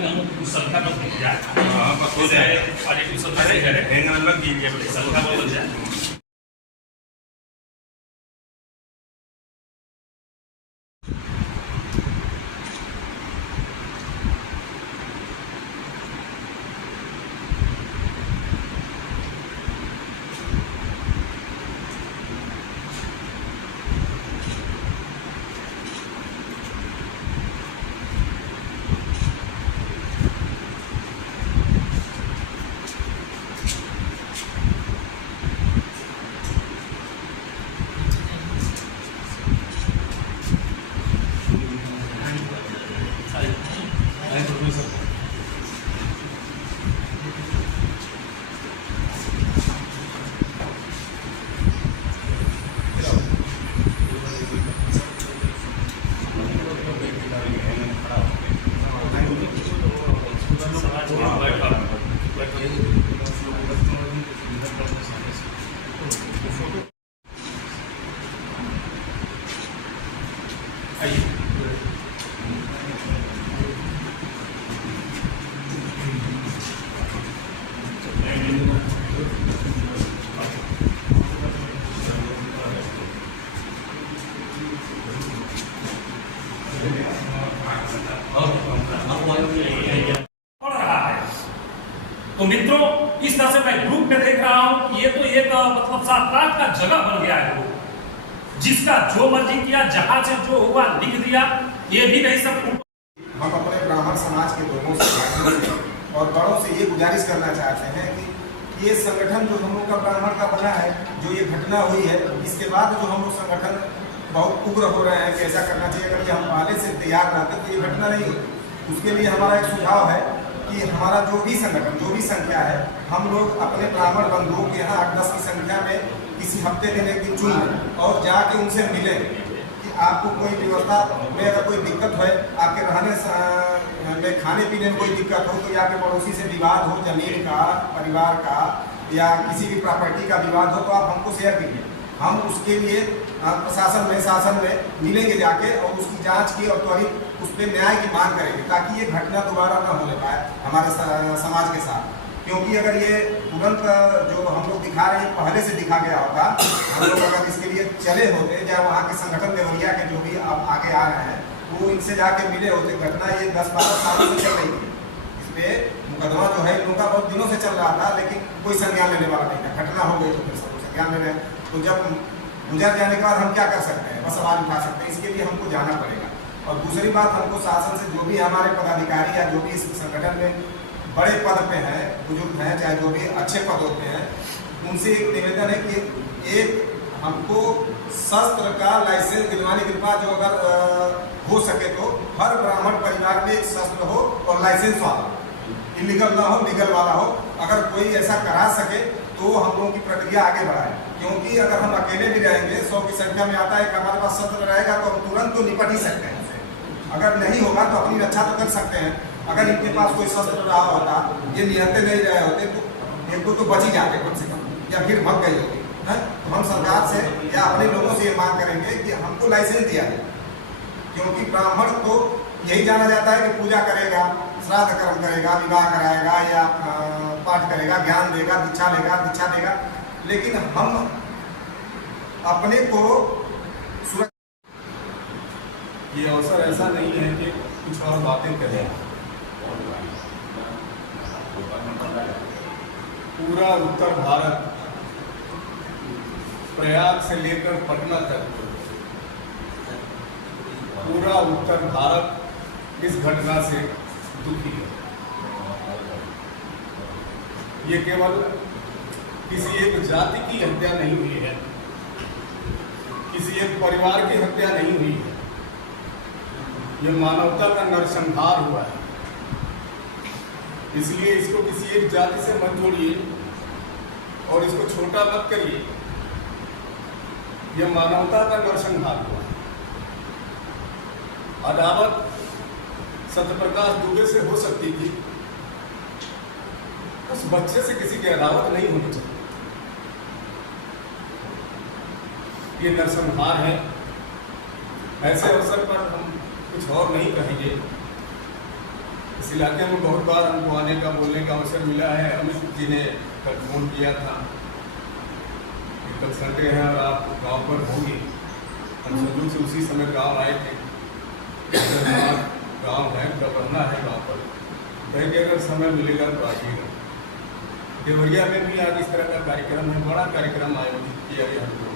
हम संख्या मत दी जाए, बस हो जाए पॉजिटिव संख्या से करें, लग कीजिए संख्या बदल जाए। तो मित्रों, इस तरह से मैं ग्रुप में देख रहा हूं कि ये तो एक मतलब साक्षात का जगह बन गया है, जिसका जो मर्जी किया, जहां से जो हुआ लिख दिया, ये भी नहीं सब। हम अपने ब्राह्मण समाज के लोगों से और बड़ों से ये गुजारिश करना चाहते हैं कि ये संगठन जो हम लोग का ब्राह्मण का बना है, जो ये घटना हुई है, इसके बाद जो हम लोग संगठन बहुत उग्र हो रहे हैं कि ऐसा करना चाहिए। अगर ये हम पहले से तैयार रहते तो ये घटना नहीं होती। उसके लिए हमारा एक सुझाव है कि हमारा जो भी संगठन, जो भी संख्या है, हम लोग अपने ब्राह्मण बंधुओं के यहाँ 8-10 की संख्या में किसी हफ्ते दिन एक दिन चुन लें और जाके उनसे मिलें कि आपको कोई व्यवस्था में अगर कोई दिक्कत है, आपके रहने में, खाने पीने में कोई दिक्कत हो, तो या आपके पड़ोसी से विवाद हो, जमीन का, परिवार का या किसी भी प्रॉपर्टी का विवाद हो, तो आप हमको शेयर कीजिए। हम उसके लिए प्रशासन में, शासन में मिलेंगे जाके और उसकी जांच की और त्वरित उस पर न्याय की मांग करेंगे, ताकि ये घटना दोबारा न होने पाए हमारे समाज के साथ। क्योंकि अगर ये तुरंत जो हम लोग दिखा रहे हैं पहले से दिखा गया होता, हम लोग अगर इसके लिए चले होते, या वहाँ के संगठन देवरिया के जो भी अब आगे आ रहे हैं, वो इनसे जाके मिले होते। घटना ये 10-12 सालों से चल रही थी, इस पर मुकदमा जो है इन लोगों का बहुत दिनों से चल रहा था, लेकिन कोई संज्ञान लेने वाला नहीं था। घटना हो गई तो फिर सब संज्ञान ले रहे हैं। तो जब गुजर जाने के बाद हम क्या कर सकते हैं? बस आवाज उठा सकते हैं। इसके लिए हमको जाना पड़ेगा। और दूसरी बात, हमको शासन से जो भी हमारे पदाधिकारी या जो भी इस संगठन में बड़े पद पे हैं, बुजुर्ग हैं, चाहे जो भी अच्छे पदों पे हैं, उनसे एक निवेदन है कि एक हमको शस्त्र का लाइसेंस दिलवाने के बाद, जो अगर हो सके तो हर ब्राह्मण परिवार में एक शस्त्र हो और लाइसेंस वाला, इलीगल ना हो, लीगल वाला हो। अगर कोई ऐसा करा सके तो हम लोगों की प्रक्रिया आगे बढ़ाए। क्योंकि अगर हम अकेले भी रहेंगे, 100 की संख्या में आता है, हमारे पास शस्त्र रहेगा तो हम तुरंत तो निपट ही सकते हैं। अगर नहीं होगा तो अपनी रक्षा तो कर सकते हैं। अगर इनके पास कोई शस्त्र रहा होता, ये निहत्ते नहीं रहे होते, तो एक तो बच ही जाते कम से कम, या फिर भग गई होती है। तो हम सरकार से या अपने लोगों से ये मांग करेंगे कि हमको लाइसेंस दिया जाए। क्योंकि ब्राह्मण तो यही जाना जाता है कि पूजा करेगा, श्राद्ध कर्म करेगा, विवाह कराएगा या पाठ करेगा, ज्ञान देगा, दीक्षा देगा। लेकिन हम अपने को ये अवसर ऐसा नहीं है कि कुछ और बातें करें। पूरा उत्तर भारत, प्रयाग से लेकर पटना तक, पूरा उत्तर भारत इस घटना से दुखी है। ये केवल किसी एक जाति की हत्या नहीं हुई है, किसी एक परिवार की हत्या नहीं हुई है। यह मानवता का नरसंहार हुआ है। इसलिए इसको किसी एक जाति से मत जोड़िए और इसको छोटा मत करिए। यह मानवता का नरसंहार हुआ है। अदावत सत्यप्रकाश दुबे से हो सकती थी, उस बच्चे से किसी की अदावत नहीं होनी चाहिए। ये नरसंहार है। ऐसे अवसर पर हम कुछ और नहीं कहेंगे। इस इलाके में बहुत बार हमको आने का, बोलने का अवसर मिला है। अमित जी ने कल फोन किया था कि कल संडे है और आप गांव पर होंगे। हम संजोग से उसी समय गांव आए थे। गांव है, कब रहना है गांव पर, कहीं कि अगर समय मिलेगा तो आइएगा। देवरिया में भी आज इस तरह का कार्यक्रम है, बड़ा कार्यक्रम आयोजित किया गया हम लोग।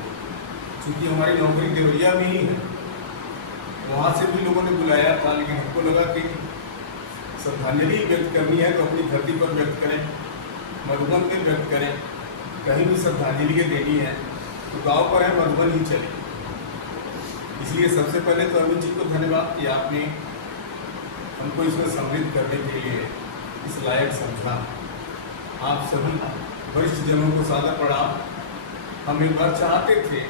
चूँकि हमारी नौकरी देवरिया में ही है, वहाँ से भी लोगों ने बुलाया था, लेकिन हमको लगा कि श्रद्धांजलि व्यक्त करनी है तो अपनी धरती पर व्यक्त करें, मधुबन में व्यक्त करें। कहीं भी श्रद्धांजलि देनी है तो गांव पर है, मधुबन ही चले। इसलिए सबसे पहले तो अमित जी को धन्यवाद कि आपने हमको इसमें सम्मिलित करने के लिए इस लायक समझा। आप सभी वरिष्ठ जनों को सादर प्रणाम। हम एक बार चाहते थे,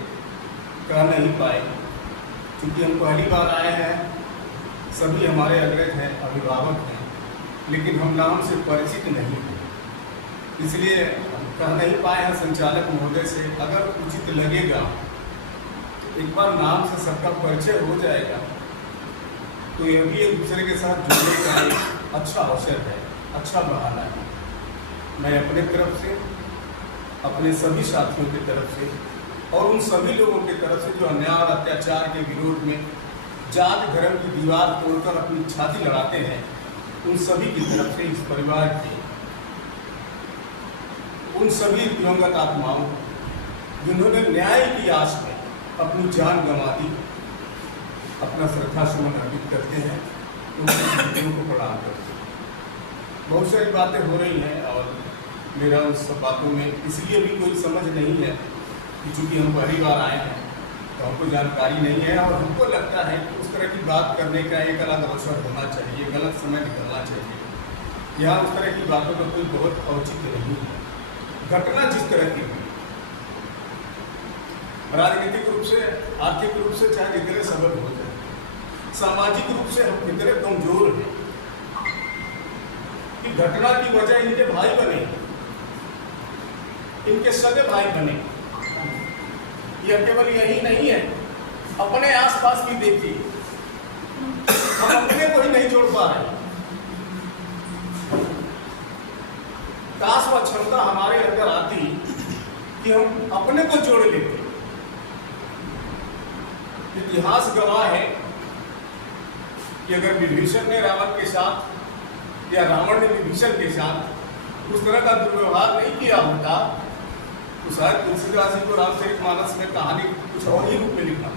कह नहीं पाए, क्योंकि हम पहली बार आए हैं। सभी हमारे अग्रज हैं, अभिभावक हैं, लेकिन हम नाम से परिचित नहीं हैं, इसलिए कह नहीं पाए हैं संचालक महोदय से। अगर उचित लगेगा तो एक बार नाम से सबका परिचय हो जाएगा तो यह भी एक दूसरे के साथ जुड़ने का एक अच्छा अवसर है, अच्छा बहाना है। मैं अपने तरफ से, अपने सभी साथियों की तरफ से और उन सभी लोगों की तरफ से जो अन्याय और अत्याचार के विरोध में जाति धर्म की दीवार तोड़कर अपनी छाती लड़ाते हैं, उन सभी की तरफ से, इस परिवार के उन सभी दिवंगत आत्माओं जिन्होंने न्याय की आस में अपनी जान गंवा दी, अपना श्रद्धा सुमन अर्पित करते हैं, उन सभी को प्रणाम करते हैं। बहुत सारी बातें हो रही हैं और मेरा उस सब बातों में इसलिए भी कोई समझ नहीं है कि चूँकि हम पहली बार आए हैं तो हमको जानकारी नहीं है और हमको लगता है कि उस तरह की बात करने का एक अलग अवसर होना चाहिए, गलत समय निकलना चाहिए। यहाँ उस तरह की बातों का कोई बहुत औचित्य नहीं है। घटना जिस तरह की हुई, राजनीतिक रूप से, आर्थिक रूप से चाहे जितने सबक हो जाए, सामाजिक रूप से हम कितने कमजोर हैं कि घटना की वजह इनके भाई बने, इनके सगे भाई बने। यह केवल यही नहीं है, अपने आसपास भी देखिए, हम अपने को ही नहीं जोड़ पा रहे। काश वह क्षमता हमारे अंदर आती कि हम अपने को जोड़ लेते। इतिहास गवाह है कि अगर विभीषण ने रावण के साथ या रावण ने विभीषण के साथ उस तरह का दुर्व्यवहार नहीं किया होता तो शायद तुलसीदास जी को रामचरितमानस में कहानी कुछ और ही रूप में लिखा।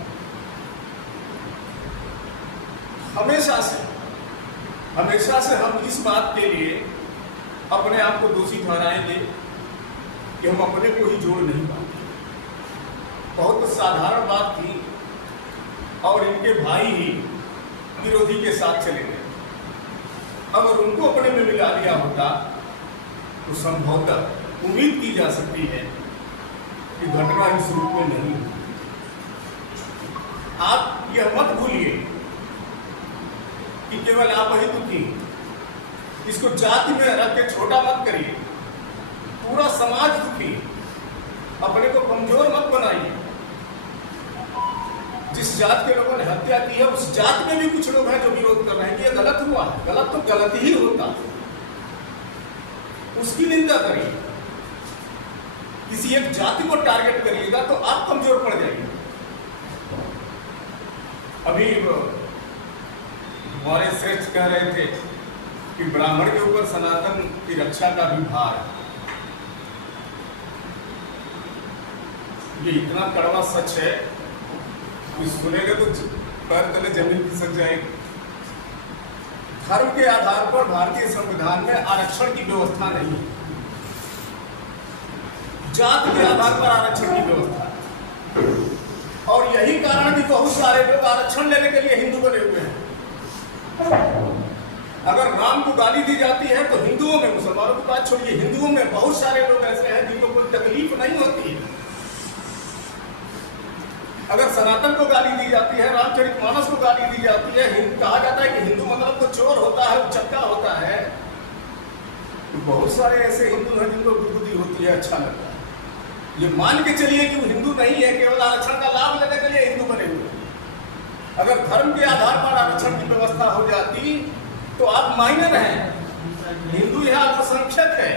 हमेशा से हम इस बात के लिए अपने आप को दोषी ठहराएंगे कि हम अपने को ही जोड़ नहीं पाते। बहुत साधारण बात थी और इनके भाई ही विरोधी के साथ चले गए। अगर उनको अपने में मिला लिया होता तो संभवतः उम्मीद की जा सकती है कि घटना इस रूप में नहीं हुई। आप यह मत भूलिए कि केवल आप ही दुखी, इसको जाति में रख के छोटा मत करिए। पूरा समाज दुखी, अपने को कमजोर मत बनाइए। जिस जात के लोगों ने हत्या की है उस जात में भी कुछ लोग हैं जो विरोध कर रहे हैं कि यह गलत हुआ है। गलत तो गलत ही होता, उसकी निंदा करिए। किसी एक जाति को टारगेट करिएगा तो आप कमजोर पड़ जाएंगे। अभी हमारे श्रेष्ठ कह रहे थे कि ब्राह्मण के ऊपर सनातन की रक्षा का भी भार है। ये इतना कड़वा सच है कि सुनेंगे तो पैर तले जमीन खिसक जाएगी। धर्म के आधार पर भारतीय संविधान में आरक्षण की व्यवस्था नहीं है, जात के आधार पर आरक्षण की व्यवस्था है। और यही कारण कि बहुत सारे लोग आरक्षण लेने के लिए हिंदू बने हुए हैं। अगर राम को गाली दी जाती है तो हिंदुओं में, मुसलमानों की बात छोड़िए, हिंदुओं में बहुत सारे लोग ऐसे हैं जिनको कोई तकलीफ नहीं होती है। अगर सनातन को गाली दी जाती है, रामचरितमानस को गाली दी जाती है, कहा जाता है कि हिंदू मतलब तो चोर होता है, उचक्का होता है, तो बहुत सारे ऐसे हिंदू हैं जिनको बुद्धि होती है, अच्छा लगता है। ये मान के चलिए कि वो हिंदू नहीं है, केवल आरक्षण का लाभ लेने के लिए हिंदू बने हुए। अगर धर्म के आधार पर आरक्षण की व्यवस्था हो जाती तो आप माइनर हैं। हिंदू यहाँ अल्पसंख्यक है।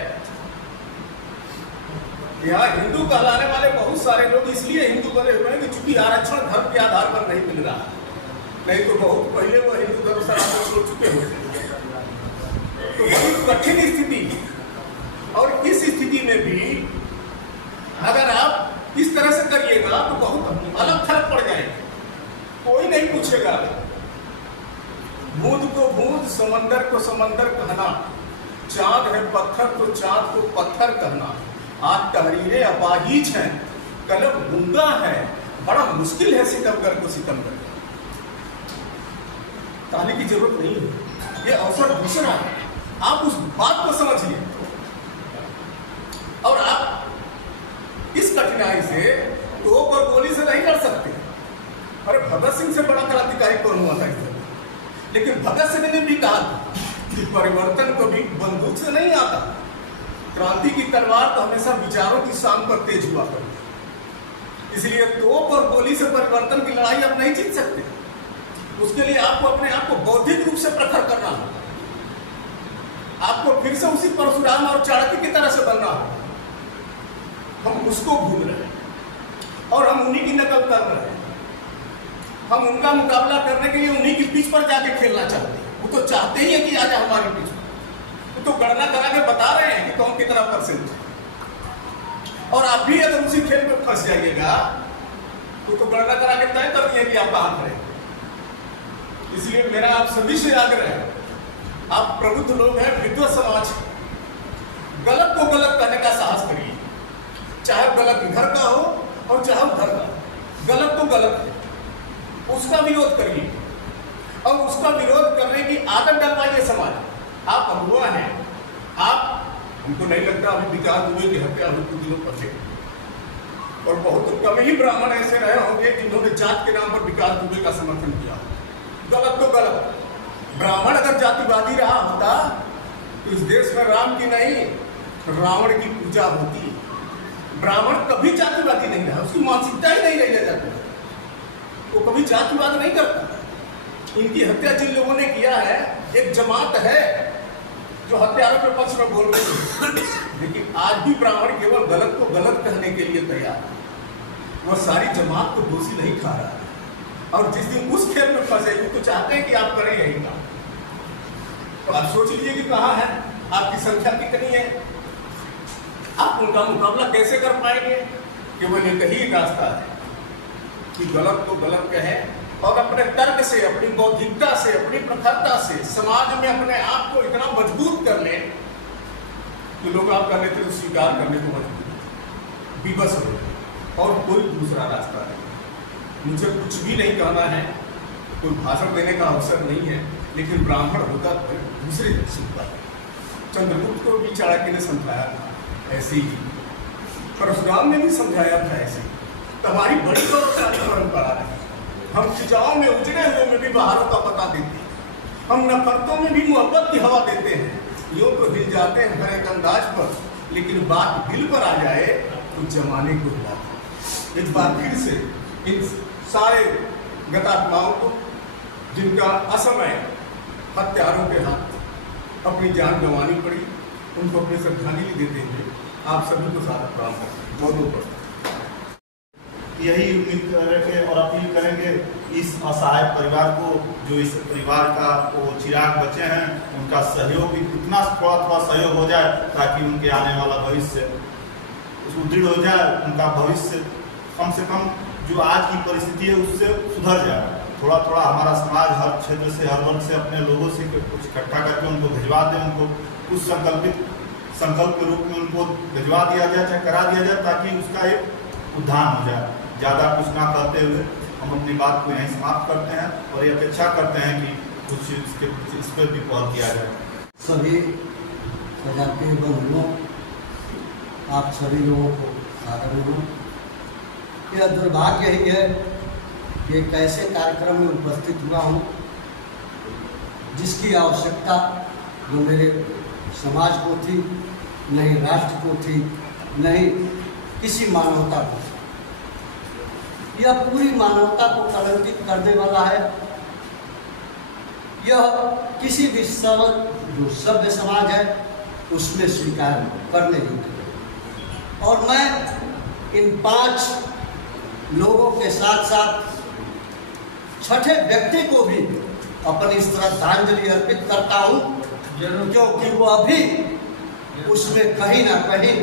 यहाँ हिंदू कहलाने वाले बहुत सारे लोग इसलिए हिंदू बने हुए हैं कि चूंकि आरक्षण धर्म के आधार पर नहीं मिल रहा, नहीं तो बहुत पहले वो हिंदू धर्म सनातन छोड़ चुके होते। तो बहुत कठिन स्थिति, और इस स्थिति में भी अगर आप इस तरह से करिएगा तो बहुत अलग थलग पड़ जाएगा। कोई नहीं पूछेगा। बूंद को बूंद, समंदर को समंदर कहना, चांद है पत्थर तो चांद को पत्थर कहना। आज तहरीरें अपाहिज हैं, कलम गूंगा है, बड़ा मुश्किल है सितमगर को सितमगर कहने की जरूरत नहीं है। ये अवसर दूसरा है, आप उस बात को समझिए। और आप इस कठिनाई से तोप और गोली से नहीं लड़ सकते। अरे भगत सिंह से बड़ा क्रांतिकारी कौन हुआ था इस तरह? लेकिन भगत सिंह ने भी कहा था कि परिवर्तन कभी बंदूक से नहीं आता, क्रांति की तलवार तो हमेशा विचारों की शान पर तेज हुआ करती। इसलिए तोप और गोली से परिवर्तन की लड़ाई आप नहीं जीत सकते। उसके लिए आपको अपने आप को बौद्धिक रूप से प्रखर करना होगा। आपको फिर से उसी परशुराम और चाणक्य की तरह से बनना होगा। हम उसको भूल रहे हैं और हम उन्हीं की नकल कर रहे हैं। हम उनका मुकाबला करने के लिए उन्हीं की पिच पर जाके खेलना चाहते हैं। वो तो चाहते ही है कि आज हमारी पिच पर, वो तो गणना करा के बता रहे हैं कि कौन कितना परसेंट है। और आप भी अगर उसी खेल में फंस जाइएगा तो गणना करा के तय कर दिए कि आप कहां खड़े। इसलिए मेरा आप सभी से आग्रह है, आप प्रबुद्ध लोग हैं, विद्वत समाज, गलत को गलत कहने का साहस करिए। चाहे गलत इधर का हो और चाहे उधर का, गलत तो गलत है, उसका विरोध करिए और उसका विरोध करने की आदत डलवाइए समाज। आप अगुआ हैं, आप, हमको नहीं लगता अभी विकास दुबे की हत्या हुई कुछ दिनों पहले, और बहुत कम ही ब्राह्मण ऐसे रहे होंगे जिन्होंने जात के नाम पर विकास दुबे का समर्थन किया। गलत तो गलत। ब्राह्मण अगर जातिवादी रहा होता तो इस देश में राम की नहीं रावण की पूजा होती। ब्राह्मण कभी जातिवादी नहीं रहा, उसकी मानसिकता ही नहीं रही जाती, वो कभी जातिवाद नहीं करता। इनकी हत्या जिन लोगों ने किया है, एक जमात है जो हत्यारों के पक्ष में बोल रही है, लेकिन आज भी ब्राह्मण केवल गलत को गलत कहने के लिए तैयार है। वह सारी जमात को दोषी नहीं खा रहा है। और जिस दिन उस खेल में फंसे तो चाहते हैं कि आप करें यही काम। तो आप सोच लीजिए कि कहाँ है, आपकी संख्या कितनी है, आप उनका मुकाबला कैसे कर पाएंगे। केवल एक ही रास्ता है कि गलत को गलत कहें और अपने तर्क से, अपनी बौद्धिकता से, अपनी प्रखरता से समाज में अपने आप को इतना मजबूत कर ले कि लोग आपका नेतृत्व स्वीकार करने को मजबूर विवश हो। और कोई दूसरा रास्ता नहीं। मुझे कुछ भी नहीं कहना है, कोई भाषण देने का अवसर नहीं है, लेकिन ब्राह्मण होता तो दूसरे सुनता है। चंद्रगुप्त को भी चाणक्य ने समझाया था ऐसे ही, परशुराम ने भी समझाया था ऐसे ही। तो हमारी बड़ी गौरवशाली परंपरा है। हम खिंचाव में, उजड़े हुए में भी बहारों का पता देते हैं। हम नफरतों में भी मोहब्बत की हवा देते हैं। यूँ तो हिल जाते हैं हर एक अंदाज पर, लेकिन बात दिल पर आ जाए तो जमाने को हिलाते। एक बार फिर से इन सारे गतात्माओं को, जिनका असमय हत्यारों के हाथ अपनी जान गंवानी पड़ी, उनको अपनी श्रद्धांजलि देते हुए आप सभी को साथ प्रणाम करते हैं। बहुत बहुत यही उम्मीद करेंगे और अपील करेंगे इस असहाय परिवार को, जो इस परिवार का वो चिराग बचे हैं, उनका सहयोग भी इतना थोड़ा सहयोग हो जाए ताकि उनके आने वाला भविष्य सुदृढ़ हो जाए, उनका भविष्य कम से कम जो आज की परिस्थिति है उससे सुधर जाए। थोड़ा थोड़ा हमारा समाज हर क्षेत्र से, हर वर्ग से अपने लोगों से कुछ इकट्ठा करके उनको भिजवा दें, उनको कुछ संकल्प के रूप में उनको भिजवा दिया जाए, चाहे करा दिया जाए, ताकि उसका एक उद्धार हो जाए। ज़्यादा कुछ ना कहते हुए हम अपनी बात को यहीं समाप्त करते हैं और ये अपेक्षा करते हैं कि कुछ इस पर भी पहल किया जाए। सभी सजाते बंधुओं, आप सभी लोगों को सादर नमन। यह दुर्भाग्य ही है कि एक ऐसे कार्यक्रम में उपस्थित हुआ हूँ जिसकी आवश्यकता जो मेरे समाज को थी, नहीं राष्ट्र को थी, नहीं किसी मानवता को। यह पूरी मानवता को कलंकित करने वाला है। यह किसी भी जो सभ्य समाज है उसमें स्वीकार करने योग्य है। और मैं इन 5 लोगों के साथ साथ छठे व्यक्ति को भी अपनी श्रद्धांजलि अर्पित करता हूँ, क्योंकि वो अभी उसमें कहीं ना कहीं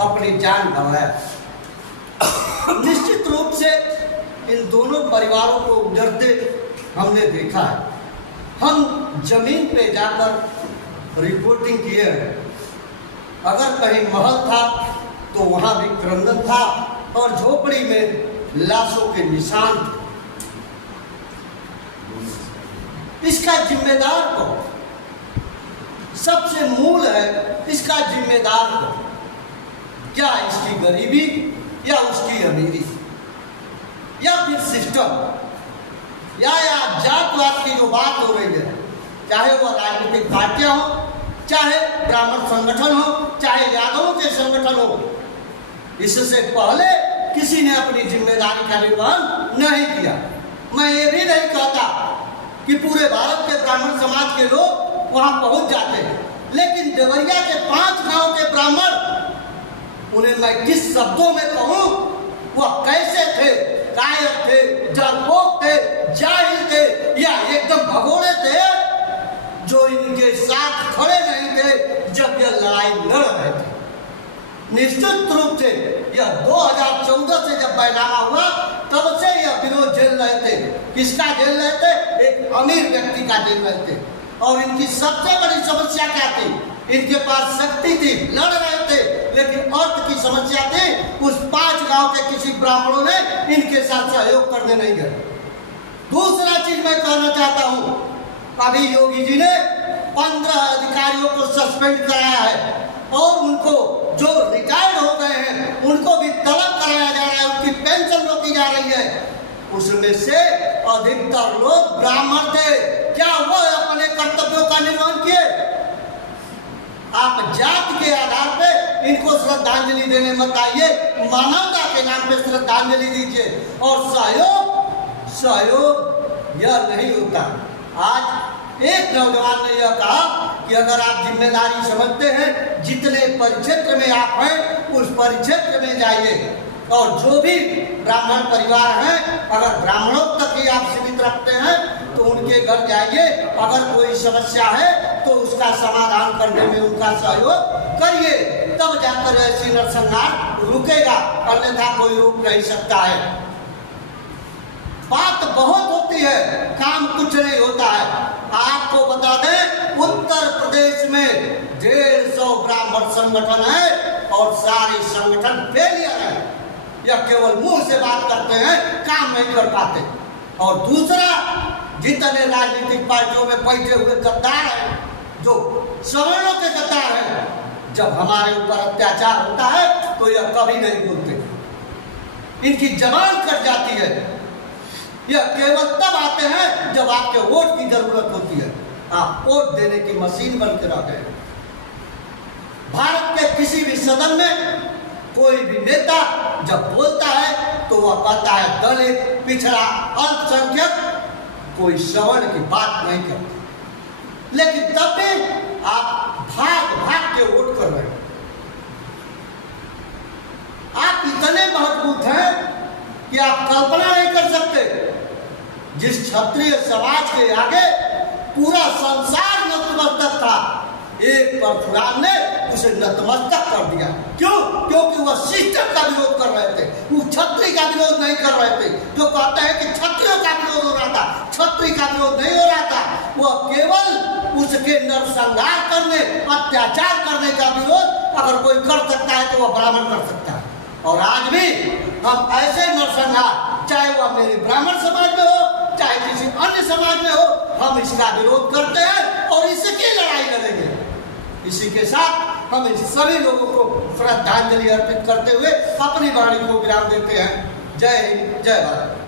अपनी जान गंवाया। निश्चित रूप से इन दोनों परिवारों को उजड़ते हमने देखा है। हम जमीन पे जाकर रिपोर्टिंग किए हैं। अगर कहीं महल था तो वहां भी क्रंदन था और झोपड़ी में लाशों के निशान थे। इसका जिम्मेदार कौन? सबसे मूल है, इसका जिम्मेदार कौन? क्या इसकी गरीबी या उसकी अमीरी या फिर सिस्टम या जातवाद की जो बात हो रही है, चाहे वह राजनीतिक पार्टियां हो, चाहे ब्राह्मण संगठन हो, चाहे यादवों के संगठन हो, इससे पहले किसी ने अपनी जिम्मेदारी का निर्वहन नहीं किया। मैं ये भी नहीं कहता कि पूरे भारत के ब्राह्मण समाज के लोग वहां पहुंच जाते हैं, लेकिन देवरिया के 5 गांव के ब्राह्मण, उन्हें मैं किस शब्दों में कहूं, वह कैसे थे? कायर थे, डरपोक थे, जाहिल थे या एकदम भगोड़े थे जो इनके साथ खड़े नहीं थे जब यह लड़ाई लड़ रहे थे। निश्चित रूप से यह 2014 से जब बैनामा हुआ तब से यह विरोध झेल रहे थे। किसका झेल रहे थे? एक अमीर व्यक्ति का झेल रहे थे। और इनकी सबसे बड़ी समस्या क्या थी? इनके पास शक्ति थी, लड़ रहे थे, लेकिन अर्थ की समस्या थी। उस 5 गांव के किसी ब्राह्मणों ने इनके साथ सहयोग करने नहीं गए। दूसरा चीज मैं कहना चाहता हूं, अभी योगी जी ने 15 अधिकारियों को सस्पेंड कराया है और उनको जो रिटायर्ड हो गए हैं उनको भी तलब कराया जा रहा है, उनकी पेंशन रोकी जा रही है। उसमें से अधिकतर लोग ब्राह्मण थे। क्या वो अपने कर्तव्यों का निर्वहन किए? आप जात के आधार पे इनको श्रद्धांजलि देने मत आइए, मानवता के नाम पे श्रद्धांजलि दीजिए। और सहयोग यह नहीं होता। आज एक नौजवान ने यह कहा कि अगर आप जिम्मेदारी समझते हैं, जितने परिक्षेत्र में आप हैं उस परिक्षेत्र में जाइए और जो भी ब्राह्मण परिवार हैं, अगर ब्राह्मणों तक ही आप सीमित रखते हैं तो उनके घर जाइए। अगर कोई समस्या है तो उसका समाधान करने में उनका सहयोग करिए, तब जाकर ऐसी नरसंहार रुकेगा, अन्यथा कोई रुक नहीं सकता है। बात बहुत होती है, काम कुछ नहीं होता है। आपको बता दें, उत्तर प्रदेश में 150 ब्राह्मण संगठन है और सारे संगठन फेलियर है। या केवल मुंह से बात करते हैं, काम नहीं कर पाते। और दूसरा, जितने राजनीतिक पार्टियों में बैठे हुए गद्दार हैं, जो सवर्णों के गद्दार हैं, जब हमारे ऊपर अत्याचार होता है तो यह कभी नहीं बोलते। इनकी जबान कट जाती है। यह केवल तब आते हैं जब आपके वोट की जरूरत होती है। आप वोट देने की मशीन बन के रह गए। भारत के किसी भी सदन में कोई भी नेता जब बोलता है तो वह कहता है दलित, पिछड़ा, अल्पसंख्यक, कोई सवर्ण की बात नहीं करता। लेकिन तब भी आप भाग भाग के वोट कर रहे हैं। आप इतने मजबूत हैं कि आप कल्पना नहीं कर सकते। जिस क्षत्रिय समाज के आगे पूरा संसार नतमस्तक था, एक परशुराम ने उसे नतमस्तक कर दिया। क्यों? क्योंकि वह सिस्टम का विरोध कर रहे थे, वो क्षत्रिय का विरोध नहीं कर रहे थे। जो कहते हैं कि क्षत्रियों का विरोध हो रहा था, क्षत्रिय का विरोध नहीं हो रहा था। वह केवल उसके नरसंहार करने, अत्याचार करने का विरोध अगर कोई कर सकता है तो वह ब्राह्मण कर सकता है। और आज भी हम ऐसे नरसंहार, चाहे वह मेरे ब्राह्मण समाज में हो, चाहे किसी अन्य समाज में हो, हम इसका विरोध करते हैं और इसकी लड़ाई लड़ेंगे। इसी के साथ हम इन सभी लोगों को श्रद्धांजलि अर्पित करते हुए अपनी वाणी को विराम देते हैं। जय हिंद, जय भारत।